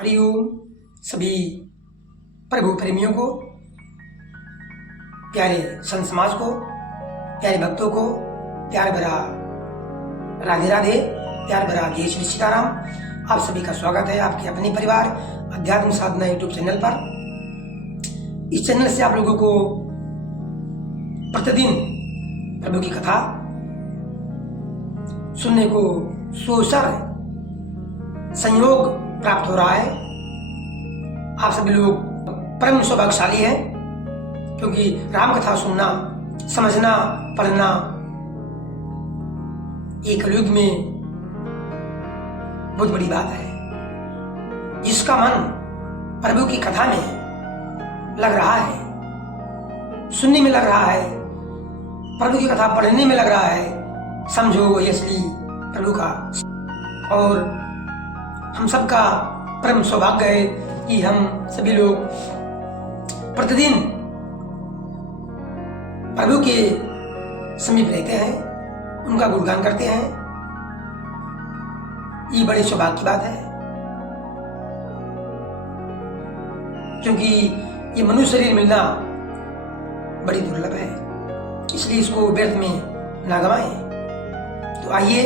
हरिओम। सभी प्रभु प्रेमियों को, प्यारे संत समाज को, प्यारे भक्तों को प्यार भरा राधे राधे, प्यार भरा जय श्री सीताराम। आप सभी का स्वागत है आपके अपने परिवार अध्यात्म साधना यूट्यूब चैनल पर। इस चैनल से आप लोगों को प्रतिदिन प्रभु की कथा सुनने को सुअवसर संयोग प्राप्त हो रहा है। आप सभी लोग परम सौभाग्यशाली हैं, क्योंकि राम कथा सुनना, समझना, पढ़ना ये कलयुग में बहुत बड़ी बात है। जिसका मन प्रभु की कथा में लग रहा है, सुनने में लग रहा है, प्रभु की कथा पढ़ने में लग रहा है, समझो वही असली प्रभु का। और हम सबका परम सौभाग्य है कि हम सभी लोग प्रतिदिन प्रभु के समीप रहते हैं, उनका गुणगान करते हैं। ये बड़े सौभाग्य की बात है, क्योंकि ये मनुष्य शरीर मिलना बड़ी दुर्लभ है, इसलिए इसको व्यर्थ में ना गवाएं। तो आइए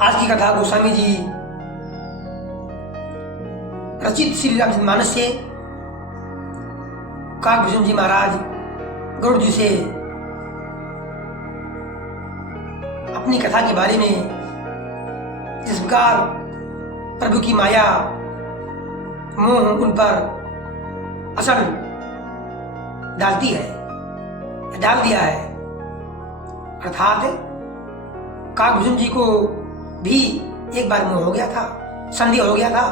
आज की कथा गोस्वामी जी रचित श्री रामचरितमानस से काकभूषण जी महाराज गरुड़ जी से अपनी कथा के बारे में जिस प्रकार प्रभु की माया मोह उन पर असर डालती है, डाल दिया है। अर्थात काकभूषण जी को भी एक बार मोह हो गया था, संदेह हो गया था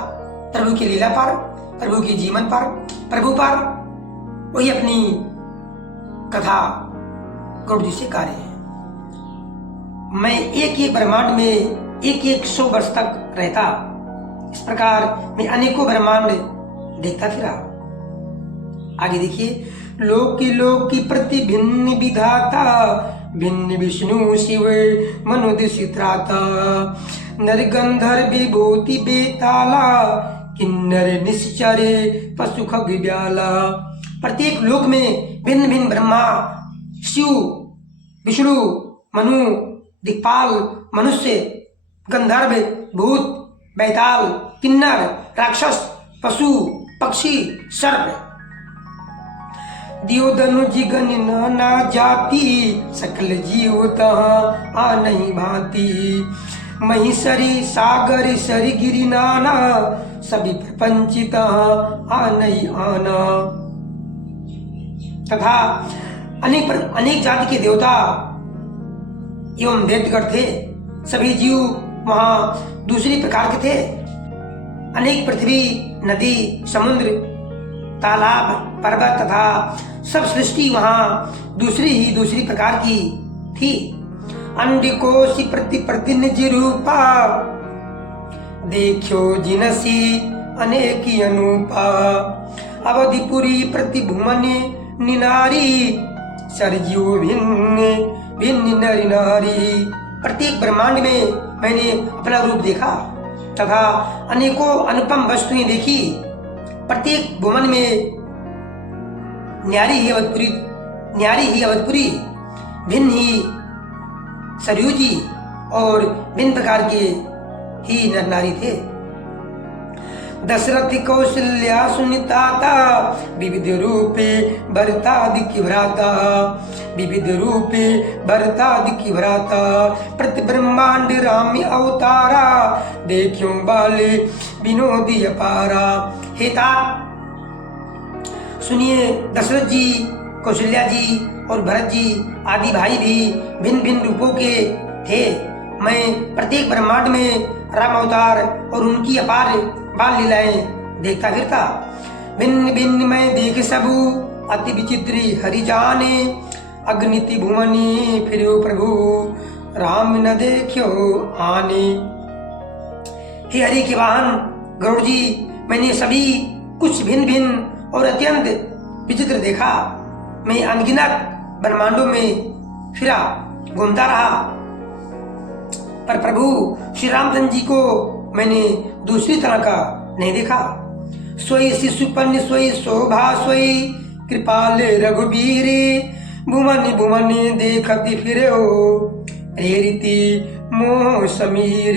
प्रभु की लीला पर, प्रभु के जीवन पर, प्रभु पर। वही अपनी कथा गरुड़ जी से गा रहे हैं। मैं एक ही ब्रह्मांड में एक 100 वर्ष तक रहता, इस प्रकार मैं अनेकों ब्रह्मांड देखता फिरा। आगे देखिए, लोक की प्रति भिन्न विधाता, भिन्न विष्णु शिव मनुदिशित्राता, नर गंधर्व विभूति बेताला, किन्नर निश्चरे पशु खग व्याला। प्रत्येक लोक में भिन्न भिन्न ब्रह्मा, शिव, विष्णु, मनु, दिक्पाल, मनुष्य, गंधर्व, भूत, बैताल, किन्नर, राक्षस, पशु, पक्षी, सर्प, दियोधनु जिगन नाना जाति, सकल जीव तहाँ आ नहीं भांति। महिषरी सागर सरी गिरी नाना, सभी प्रपंचित आ नहीं आना। तथा अनेक जाति के देवता एवं दैत्यगण थे। सभी जीव वहां दूसरी प्रकार के थे। अनेक पृथ्वी, नदी, समुद्र, तालाब, पर्वत तथा सब सृष्टि वहां दूसरी प्रकार की थी। अंडिकोशि प्रति प्रतिनिज रूपा, देखो जिनसी अनेकी अनूपा। अवधिपुरी प्रति भुवन निनारी, सरजीव भिन्न भिन्न नर नारी। प्रत्येक ब्रह्मांड में मैंने अपना रूप देखा तथा अनेकों अनुपम वस्तुएं देखी। प्रत्येक भुवन में न्यारी ही अवधपुरी, भिन्न ही सरयू जी और भिन्न प्रकार के ही नर नारी थे। दशरथ कौशल्या सुनिताता, विविध रूपे भरतादि भ्राता, विविध रूपे भरतादि भ्राता। प्रति ब्रह्मांड राम अवतारा, देखियो बाले विनोदी अपारा। हे तात, सुनिए, दशरथ जी, कौशल्या जी और भरत जी आदि भाई भी भिन्न भिन्न रूपों के थे। मैं प्रत्येक ब्रह्मांड में राम अवतार और उनकी अपार बाल लीलाएं देखता फिरता। भिन्न भिन्न मैं देख सबू, अति विचित्र हरि जाने। अग्निति भुवनी फिरो प्रभु, राम न देखियो आने। हे हरि के वाहन गरुड़ जी, मैंने सभी कुछ भिन्न भिन्न और अत्यंत विचित्र देखा। मैं अनगिनत ब्रह्मांडों में फिरा, घूमता रहा, पर प्रभु श्री रामचंद्र जी को मैंने दूसरी तरह का नहीं देखा। सोई शिशुपन सोई शोभा सोई कृपाल रघुबीर, भुवन भुवन देखती फिरे हो प्रेरिति मोह समीर।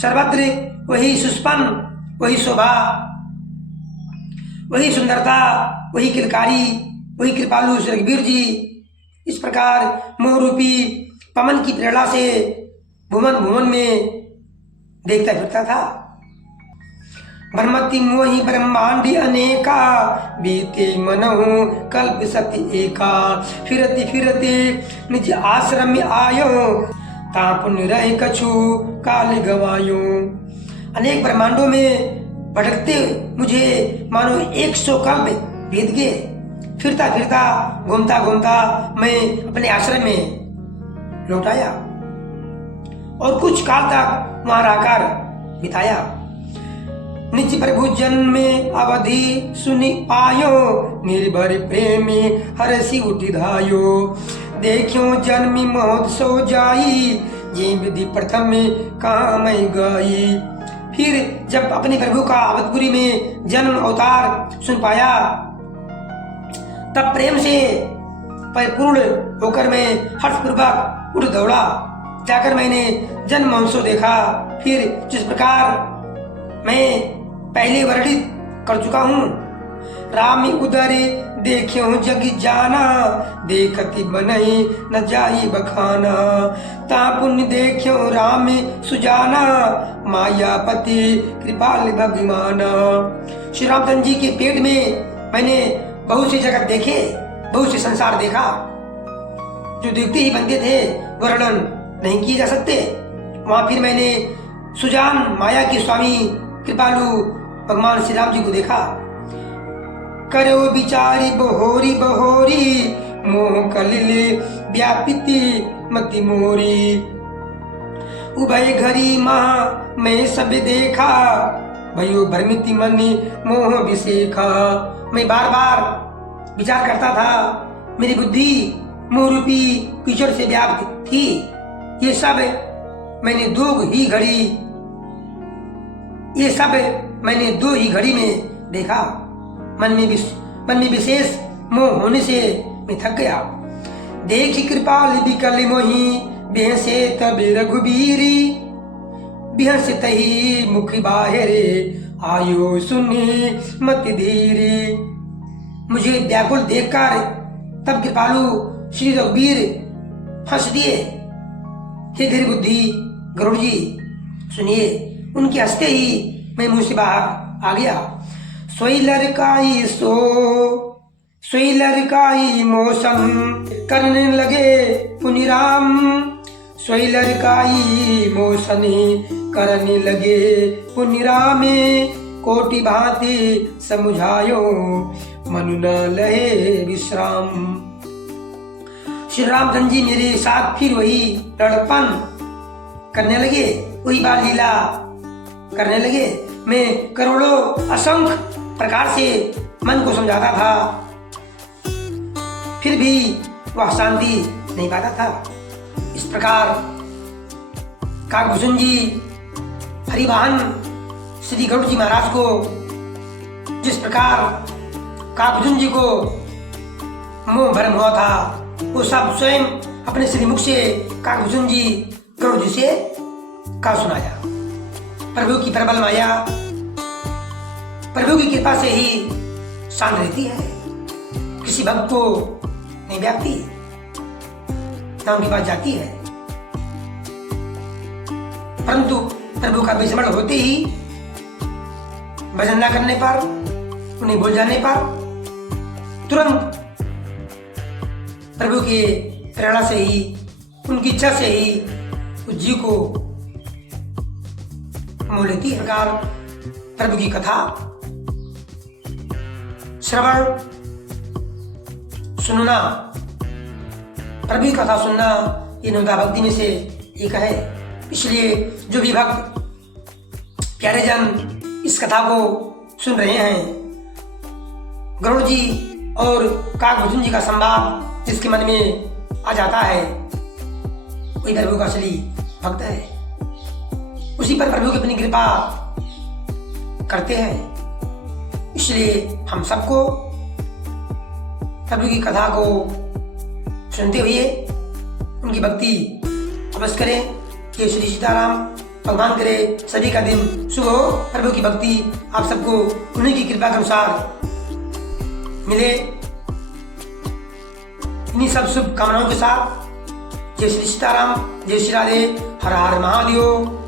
सर्वत्र वही सुष्पन, वही शोभा, वही सुंदरता, वही किलकारी, वही कृपालु श्री रघुबीर जी इस प्रकार मोह रूपी पवन की प्रेरणा से भुवन भुवन में देखता फिरता था। ब्रह्मति मोहि ब्रह्मांडी अनेका, बीते मनहु कल्प सति एका। फिरति फिरति निज आश्रम में आयो, तापुन रहे कछु काल गवायो। अनेक ब्रह्मांडों में भटकते मुझे मानो 100 कल्प बीत गए। फिरता फिरता घूमता घूमता मैं अपने आश्रम में लौट आया और कुछ काल तक वहां रहकर बिताया। निज प्रभु जन्म में अवधि सुनि पायो, निर्भर प्रेमी हरसी उठि धायो। देखियो जन्मी महोत्सव जाई, ये विधि प्रथम में कहाँ मैं गाई। फिर जब अपने प्रभु का अवधपुरी में जन्म अवतार सुन पाया, तब प्रेम से परिपूर्ण होकर मैं हर्षपूर्वक उठ दौड़ा। जाकर मैंने जन्म महोत्सव देखा। फिर जिस प्रकार मैं पहले वर्णित कर चुका हूँ, राम उदरे देखियो जग जाना, देखती बनई न जाई बखाना। ता पुण्य देखियो राम सुजाना, मायापति कृपाल भगवाना। श्री रामचंद्र जी के पेट में मैंने बहुत से जगत देखे, बहुत से संसार देखा, जो देखते ही बनते थे, वर्णन नहीं किए जा सकते। वहां फिर मैंने सुजान माया के स्वामी कृपालु भगवान श्री राम जी को देखा। करो बिचारी बहोरी बहोरी, मोह कलिले व्यापिति मति मोरी। उभय घरी माँ मैं सब देखा, भयो भ्रमिति मनि मोह विशेखा। मैं बार बार विचार करता था, मेरी बुद्धि मोह रूपी कीचड़ से व्याप्त थी। ये सब मैंने दो ही घड़ी में देखा। मन में विशेष मोह होने से मैं थक गया। देखी कृपाल बिकल मोही, बेह से तब रघुबीरी। बिहर से तही मुख बाहरे, आयो सुनी मत धीरी। मुझे व्याकुल देखकर तब कृपालु श्री रघुबीर हंस दिए। हे धीर बुद्धि गरुड़ जी सुनिए। उनके हंसते ही मैं मुंह से बाहर आ गया। सोई लड़काई मौसम करने लगे पुनिराम। सोई लड़काई मौसम करने लगे पुनिरामे। कोटि भांति समुझायो मनु न लहे विश्राम। श्री रामचंद्र जी मेरे साथ फिर वही लड़पन करने लगे, वही बाल लीला करने लगे। मैं करोड़ों असंख्य प्रकार से मन को समझाता था, फिर भी वह शांति नहीं पाता था। इस प्रकार काकभूषण जी हरिवाहन श्री गरुड़ जी महाराज को, जिस प्रकार काकभूषण जी को मोह भ्रम हुआ था, वो सब स्वयं अपने श्रीमुख से काकभूषण जी गरुड़ जी से कहा सुनाया। प्रभु की प्रबल माया, प्रभु की कृपा से ही शांत रहती है, किसी भक्त को नहीं व्यापती, न उनके पास जाती है। परंतु प्रभु का विस्मरण होते ही, भजन न करने पर, उन्हें भूल जाने पर, तुरंत प्रभु के प्रेरणा से ही, उनकी इच्छा से ही उस जीव को मोह लेती है। प्रकार प्रभु की कथा श्रवण सुनना, प्रभु की कथा सुनना, ये नवदा भक्ति में से एक है। इसलिए जो भी भक्त प्यारे जन इस कथा को सुन रहे हैं, गरुड़ जी और काकभूषण जी का संवाद जिसके मन में आ जाता है, वही प्रभु का असली भक्त है। उसी पर प्रभु की अपनी कृपा करते हैं। इसलिए हम सबको प्रभु की कथा को सुनते हुए उनकी भक्ति अवश्य करें। कि श्री सीताराम, भगवान करे सभी का दिन शुभ हो। प्रभु की भक्ति आप सबको उन्हीं की कृपा के अनुसार मिले। इन्हीं सब शुभ कामनाओं के साथ जय श्री सीताराम, जय श्री राधे, हर हर महादेव।